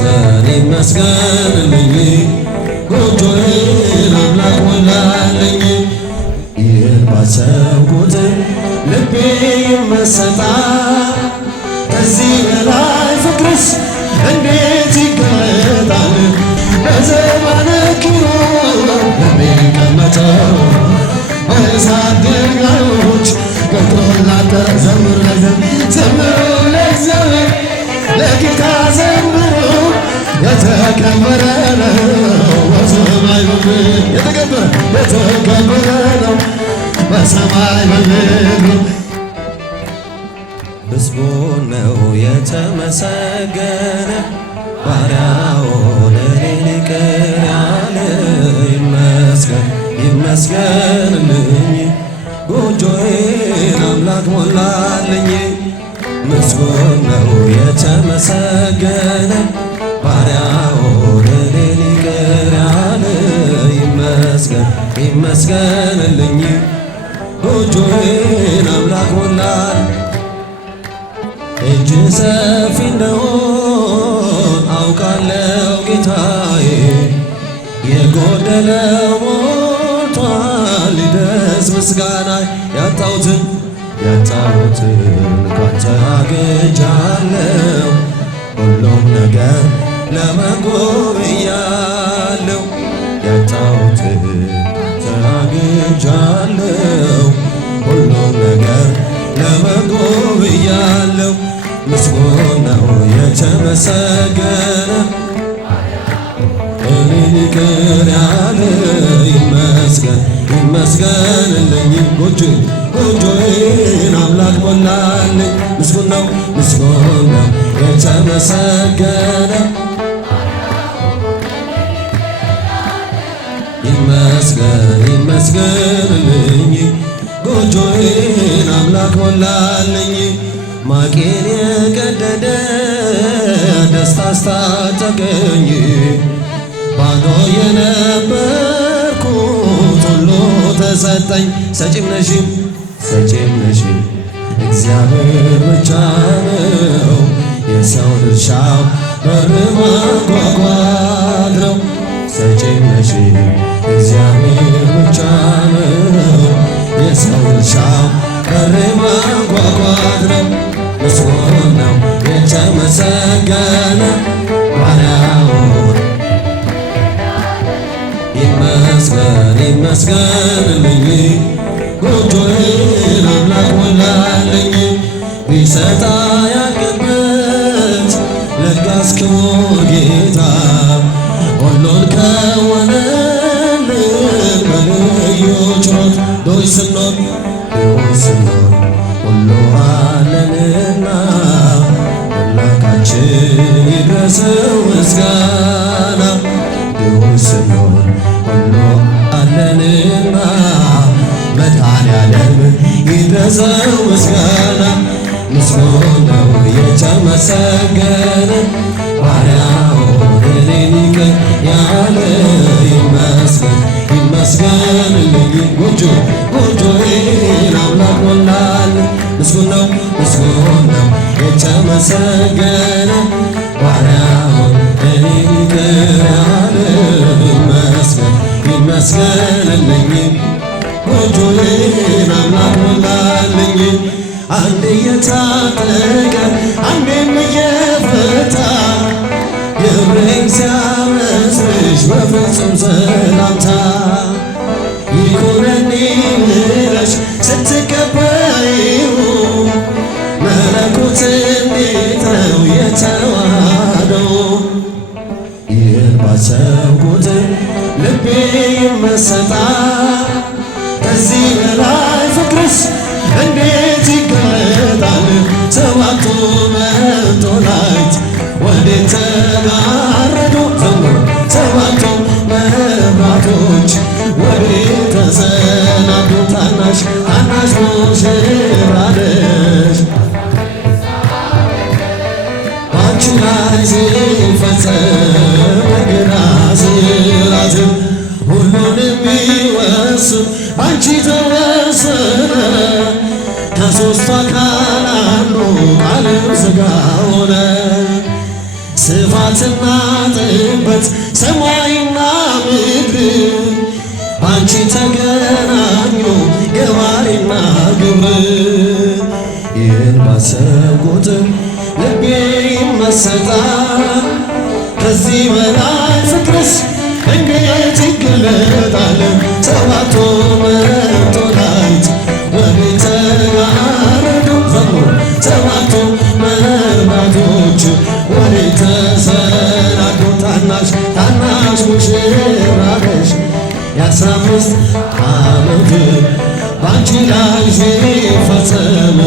ይመስገን ይመስገንልኝ ጎጆዬን አምላክ ሞላልኝ። ይህን ባሰብኩት ልቤ ይመሰጣል። ከዚህ በላይ ፍቅርስ እንዴት ይገለጣል? በዘመነ ኪሩብ ለሚቀመጠው በእሳት ድንጋዮች ቀጥሮላተ ዘምር ዘምሩ ለእግዚአብሔር ለጌታ ዘምሩ። የተከበረ ነው በሰማይ በምድር የተከበረ ነው በሰማይ በምድር። ሕዝቡን ነው የተመሰገነ ባሪያውን እኔን ይቅር ያለ። ይመስገን ይመስገንልኝ ጎጆዬን አምላክ ሞላልኝ። ምስጉን ነው የተመሰገነ ባሪያውን እኔን ይቅር ያለ። ይመስገን ይመስገንልኝ ጎጆዬን አምላክ ሞላልኝ። እጅ ሰፊ እንደሆን አውቃለሁ ጌታዬ፣ የጎደለው ሞልቷል ይድረስ ምስጋና። ያጣሁትን ካንተ አግኝቻለሁ፣ ሁሉም ነገር ለበጎ ብያለሁ። ያጣሁትን ካንተ አግኝቻለሁ፣ ሁሉም ነገር ለበጎ ብያለሁ። ምስጉን ነው የተመሰገነ እኔን ይቅር ያለ። ይመስገን ይመስገንልኝ ጎጆዬን አምላክ ሞላልኝ። ምስጉን ነው የተመሰገነ ይመስገን ይመስገንልኝ ጎጆዬን አምላክ ሞላልኝ። ማቄን የቀደደ ደስታ አስታጠቀኝ፣ ባዶ የነበርኩት ሁሉ ተሰጠኝ። ሰጪም ነሽ እግዚአብሔር ብቻ ነው፣ የሰው ድርሻው በር ማንኳኳት ነው። ሰጪም ነሽ እግዚአብሔር ብቻ ነው፣ የሰው ድርሻው በር ማንኳኳት ነው። ምስጉን ነው የተመሰገነ ባሪያውን ይመስገን ይመስገንልኝ ጎጆዬን አምላክ ሞላልኝ። ቢሰጣ ያልቅበት ለጋስ ክቡር ጌታ ሁሉን ከወነልን በልዩ ችሎት ድሆች ስንሆን ሁሉ አለንና አምላካችን ይድረሰው ምስጋና። ድሆች ስንሆን ሁሉ አለንና መድኃኔዓለም ይድረሰው ምስጋና። ምስጉን ነው የተመሰገነ ባሪያውን እኔን ይቅር ያለ። ይመስገን ይመስገንልኝ ጎጆዬን አምላክ ሞላልኝ። ምስጉን ነው የተመሰገነ ባሪያውን እኔን ይቅር ያለ። ይመስገን ይመስገንልኝ ጎጆዬን አምላክ ሞላልኝ። አንድ እየታጠቀ አንዴም እየፈታ ገብርኤል ሲያመስልሽ በፍጹም ሰላምታ ይኩነኒ ብለሽ ስትቀበይው መለኮት እንዴት ነው የተዋሃደው? ይህን ባሰብኩት ልቤ ይመሰጣል። ከዚህ በላይ ፍቅርስ እንዴት ይገለጣል? ሰባቱ መቶላይት ወዴት ተጋረዱ? ሰባቱ መብራቶች ወዴት ተሰናዱ? ታናሽ ሙሽራ ነሽ ባንቺ ላይ ሲፈጸም ግራ ስራት ሁሉን የሚወስን ባንቺ ተወሰነ። ከሦስቱ አካል አንዱ ቃልም ሥጋ ሆነ። ስፋት ጥፋትና ጥበት ሰማይና ምድር ባንቺ ተገናኙ ገባሬና ግብር። ይህን ባሰብኩ ቁጥር ልቤ ይመሰጣል። ከዚህ በላይ ፍቅርስ እንዴት ይገለጣል? ሰባቱ መቶላይት ወዴት ተጋረዱ? ዘምሩ ሰባቱ መብራቶች ወዴት ተሰናዱ? ታናሽ ታናሽ ሙሽራ ነሽ የ15 ዓመት ባንቺ ላይ ሲፈጸም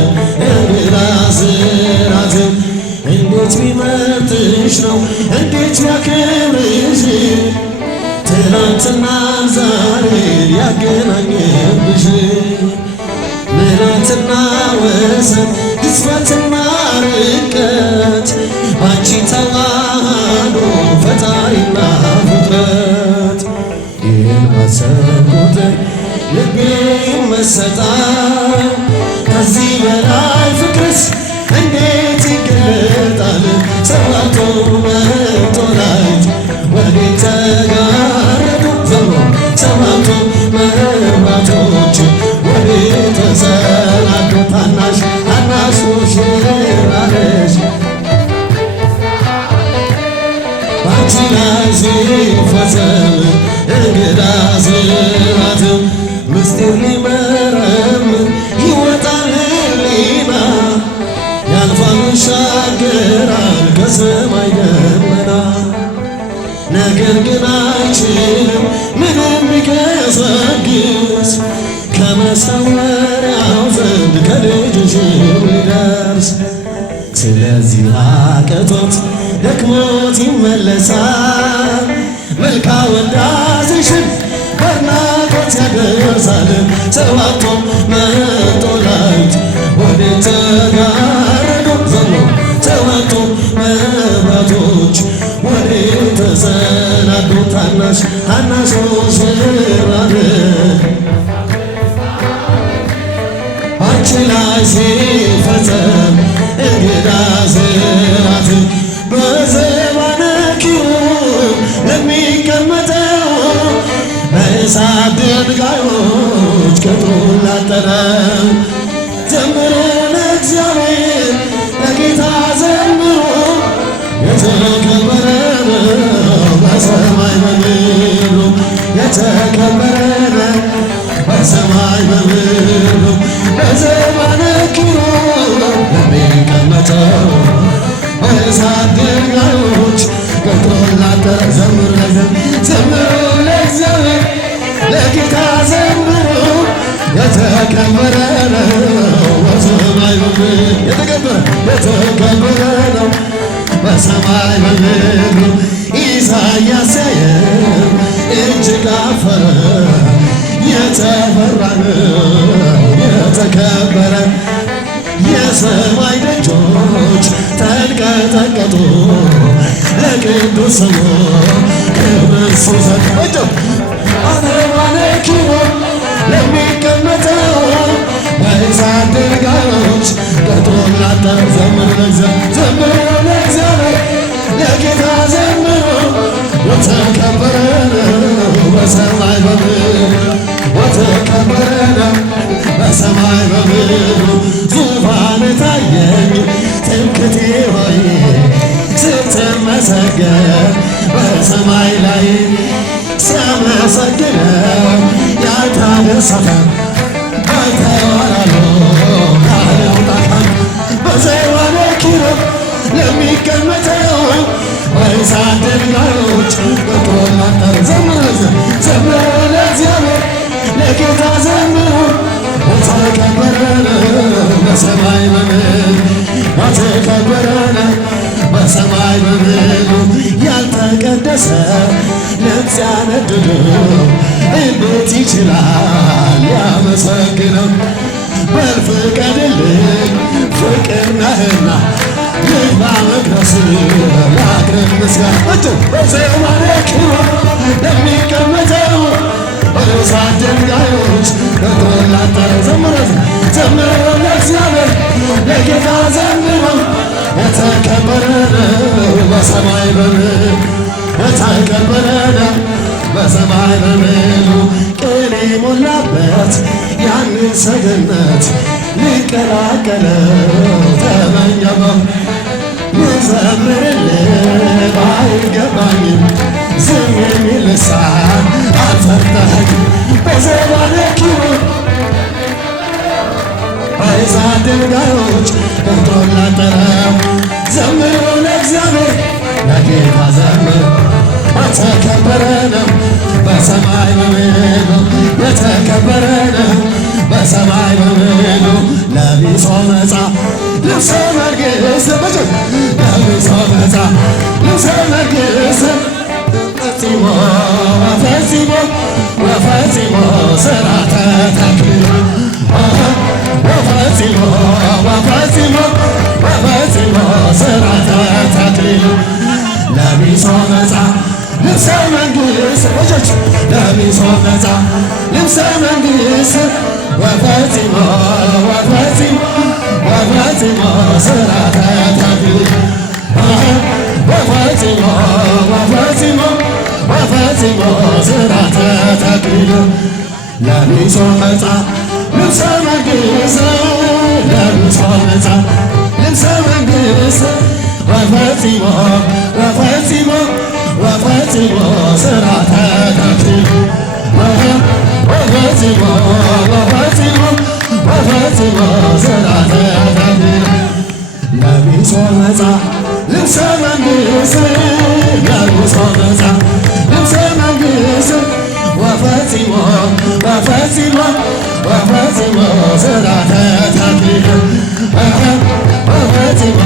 እንግዳ ስራት እንዴት ቢመርጥሽ ነው እንዴት ቢያከብርሽ ትናንትና ዛሬ ያገናኘብሽ ምሕረትና ወሰን ግዝፈትና ርቀት ባንቺ ተዋህዶ ፈጣሪና ፍጥረት። ይህን ባሰብኩ ቁጥር ልቤ ይመሰጣል። ከዚህ በላይ ፍቅርስ እንዴት ይገለጣል? ሰባቱ መቶላይት ወዴት ተጋረዱ? ዘምሩ ሰባቱ መብራቶች ወዴት ተሰናዱ? ታናሽ ታናሽ ሙሽራ ነሽ ባንቺ ላይ ሲፈጸም እንግዳ ስራት ምስጢር ሊመረምር ይወጣል ሕሊና ያልፋል ይሻገራል ከሰማይ ደመና። ነገር ግን አይችልም ምንም ቢገሰግስ ከመሰወሪያው ዘንድ ከልጅሽ ሊደርስ። ስለዚህ አቅቶት ደክሞት ይመለሳል መልካ ወዳጅሽን በአድናቆት ያደርሳል። ሰባቱ መቶላይት ወዴት ተጋረዱ? ዘምሩ ሰባቱ መብራቶች ወዴት ተሰናዱ? ታናሽ ታናሽ ሙሽራ ባንቺ ላይ ሲፈጸም እንግዳ ስራት በዘባነ ኪሩብ ለሚቀመጠው በእሳት ድንጋዮች ቅጥሩን ላጠረው ዘምሩ ለእግዚአብሔር ለጌታ ዘምሩ የተከበረ ነው በሰማይ በምድሩ የተከበረ ነው በሰማይ በምድሩ በዘባነ ኪሩብ ለሚቀመጠው በእሳት ድንጋዮች ቅጥሩን ላጠረ ዘምሩ ለእግዚአብሔር ለጌታ ዘምሩ የተከበረ ነው በሰማይ በምድሩ የተከበረ ነው በሰማይ በምድሩ። ኢሳይያስ ያየው እጅግ አፈረ የተፈራ ነው የተከበረ የሰማይ ደጆች ተንቀጠቀጡ ለቅዱስ ስሙ ክብር ሲሰጥ አነባነ ኪሩብ ለሚቀመጠው በእሳት ድንጋዮች ቅጥሩን ላጠረ ዘምሩ ለእግዚአብሔር ለጌታ ዘምሩ የተከበረ ነው በሰማይ በምድሩ የተከበረ ነው በሰማይ በምድሩ። ዙፋን ታየኝ ትምክህቴ ሆይ ስትመሰገን በሰማይ ላይ ሲያመሰግነው ያልታደሰተ አይተዋላሉ ካለውጣካል በዘባነ ኪሩብ ለሚቀመጠው በእሳት ድንጋዮች ቅጥሩን ላጠረ ዘምሩ ለእግዚአብሔር ለጌታ ዘምሩ የተከበረ ነው በሰማይ በምድሩ የተከበረ ነው በሰማይ በምድሩ። ያልተቀደሰ ልብስ ያነድደው እንዴት ይችላል ያመሰግነው? በል ፍቀድልኝ ፍቅር ነህና ልግባ መቅደስ ላቅርብ ምስጋና በዘባነ ኪሩብ ለሚቀመጠው በእሳት ድንጋዮች ቅጥሩን ላጠረ ዘምሩ ለእግዚአብሔር ለጌታ ዘምሩ የተከበረ የተከበረ ነው በሰማይ በምድር የተከበረ ነው በሰማይ በምድር ቅኔ ሞላበት ያንን ሰገነት ሊቀላቀለው ተመኘሁ ልዘምርልህ ባይገባኝም ዝም የሚል ልሳን አልፈጠረኝም በዘባነ ክብር በእሳት ድንጋዮች ገብቶን ላጠረው ዘምሩ ለእግዚአብሔር ለጌታ ዘምር የተከበረ ነው በሰማይ በምድር የተከበረ ነው በሰማይ በምድር ለቢሶ መጻ ልብሰ መንግሥት ለቢሶ መጻ ልብሰ መንግሥት ፈጽሞ ፈጽሞ ወፈጽሞ ሥርዓተ ተክሊል ወፈጽሞ ወፈጽሞ ወፈጽሞ ሥርዓተ ተክሊል ለቢሶ መጻ ልብሰ መንግሥት ለቢሶ መጻ ልብሰ መንግሥት ወፈጽሞ ወፈጽሞ ወፈጽሞ ሥርዓተ ተክሊል ወፈጽሞ ወፈጽሞ ወፈጽሞ ሥርዓተ ተክሊል ለቢሶ መጻ ልብሰ መንግሥት ለቢሶ መጻ ልብሰ መንግሥት ወፈጽሞ ወፈጽሞ ወፈጽሞ ሥርዓተ ተክሊል ወፈጽሞ ወፈጽሞ ወፈጽሞ ሥርዓተ ተክሊል ለቢሶ መጻ ልብሰ መንግሥት ለቢሶ መጻ ልብሰ መንግሥት ወፈጽሞ ወፈጽሞ ወፈጽሞ ሥርዓተ ተክሊል ወፈጽሞ